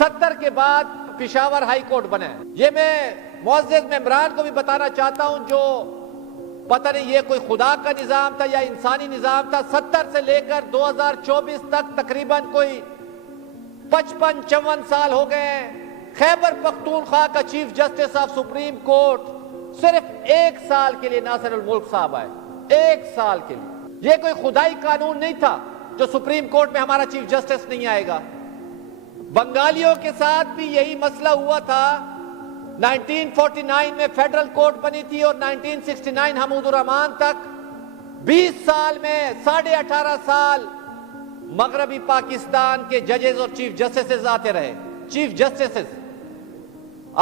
70 کے بعد Peshawar high court بنا ہے. یہ میں معزز ممبران کو بھی بتانا چاہتا ہوں جو پتہ نہیں یہ کوئی خدا کا نظام تھا یا انسانی نظام تھا. 70 سے لے کر 2024 تک تقریباً کوئی 55-54 سال ہو گئے ہیں. خیبر پختونخوا کا chief justice of supreme court صرف 1 سال کے لیے ناصر الملک صاحب آئے. 1 سال کے لیے. یہ کوئی خدائی قانون نہیں تھا جو سپریم کورٹ میں ہمارا چیف جسٹس نہیں آئے گا. بنگالیوں کے ساتھ بھی یہی مسئلہ ہوا تھا. 1949 میں فیڈرل کورٹ بنی تھی اور 1969 حمود الرحمان تک 20 سال میں 18.5 سال مغربی پاکستان کے ججز اور چیف جسٹسز آتے رہے. چیف جسٹسز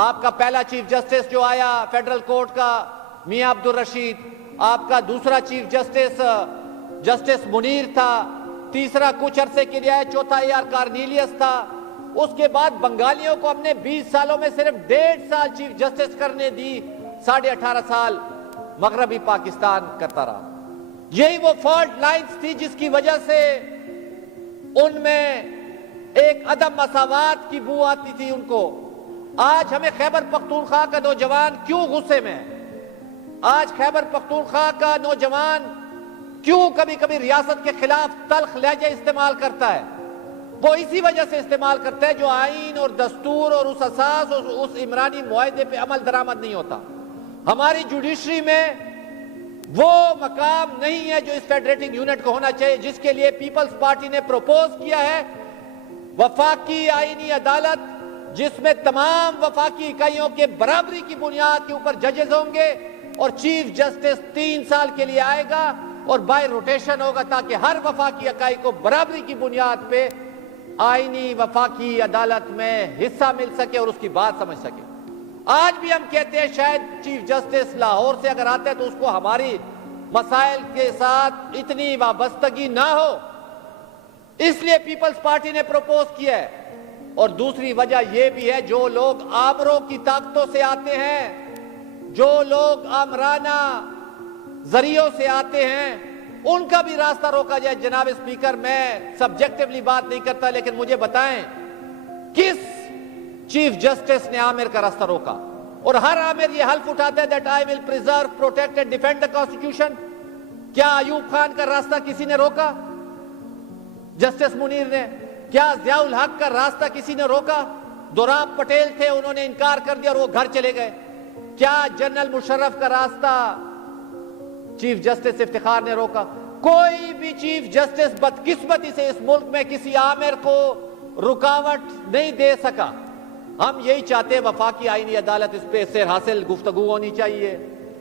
آپ کا پہلا چیف جسٹس جو آیا فیڈرل کورٹ کا میاں عبدالرشید, آپ کا دوسرا چیف جسٹس جسٹس منیر تھا, تیسرا کچھ عرصے کے لیے آیا, چوتھا اے آر کارنیلیس تھا. اس کے بعد بنگالیوں کو ہم نے 20 سالوں میں صرف 1.5 سال چیف جسٹس کرنے دی, 18.5 سال مغربی پاکستان کرتا رہا. یہی وہ فالٹ لائنز تھی جس کی وجہ سے ان میں ایک عدم مساوات کی بو آتی تھی ان کو. آج ہمیں خیبر پختونخوا کا نوجوان کیوں غصے میں ہے؟ آج خیبر پختونخوا کا نوجوان کیوں کبھی کبھی ریاست کے خلاف تلخ لہجے استعمال کرتا ہے؟ وہ اسی وجہ سے استعمال کرتا ہے جو آئین اور دستور اور اس اساس اور اس عمرانی معاہدے پہ عمل درآمد نہیں ہوتا. ہماری جوڈیشری میں وہ مقام نہیں ہے جو اس فیڈریٹنگ یونٹ کو ہونا چاہیے, جس کے لیے پیپلز پارٹی نے پروپوز کیا ہے وفاقی آئینی عدالت, جس میں تمام وفاقی اکائیوں کے برابری کی بنیاد کے اوپر ججز ہوں گے اور چیف جسٹس 3 سال کے لیے آئے گا اور بائی روٹیشن ہوگا تاکہ ہر وفاقی اکائی کو برابری کی بنیاد پہ آئینی وفاقی عدالت میں حصہ مل سکے اور اس کی بات سمجھ سکے. آج بھی ہم کہتے ہیں شاید چیف جسٹس لاہور سے اگر آتا ہے تو اس کو ہماری مسائل کے ساتھ اتنی وابستگی نہ ہو, اس لیے پیپلز پارٹی نے پروپوز کیا ہے. اور دوسری وجہ یہ بھی ہے جو لوگ آمروں کی طاقتوں سے آتے ہیں, جو لوگ آمرانہ ذریعوں سے آتے ہیں, ان کا بھی راستہ روکا جائے. جناب اسپیکر, میں سبجیکٹیولی بات نہیں کرتا, لیکن مجھے بتائیں کس چیف جسٹس نے عامر کا راستہ روکا؟ اور ہر عامر یہ حلف اٹھاتا ہے that I will preserve, protect and defend the constitution. کیا ایوب خان کا راستہ کسی نے روکا؟ جسٹس منیر نے. کیا ضیاء الحق کا راستہ کسی نے روکا؟ دوراب پٹیل تھے, انہوں نے انکار کر دیا اور وہ گھر چلے گئے. کیا جنرل مشرف کا راستہ چیف جسٹس افتخار نے روکا؟ کوئی بھی چیف جسٹس بدقسمتی سے اس ملک میں کسی عامر کو رکاوٹ نہیں دے سکا. ہم یہی چاہتے ہیں وفاقی آئینی عدالت, اس پہ سے حاصل گفتگو ہونی چاہیے,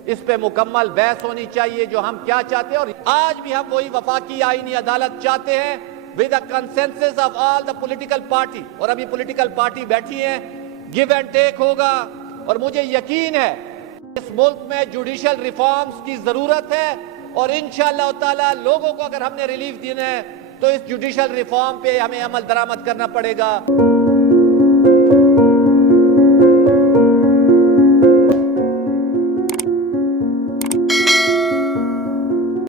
اس پہ مکمل بحث ہونی چاہیے جو ہم کیا چاہتے ہیں. اور آج بھی ہم وہی وفاقی آئینی عدالت چاہتے ہیں with the consensus of all the political party. اور ابھی پولیٹیکل پارٹی بیٹھی ہیں, give and take ہوگا. اور مجھے یقین ہے اس ملک میں جوڈیشل ریفارمز کی ضرورت ہے اور انشاءاللہ تعالی لوگوں کو اگر ہم نے ریلیف دینا ہے تو اس جوڈیشل ریفارم پہ ہمیں عمل درآمد کرنا پڑے گا.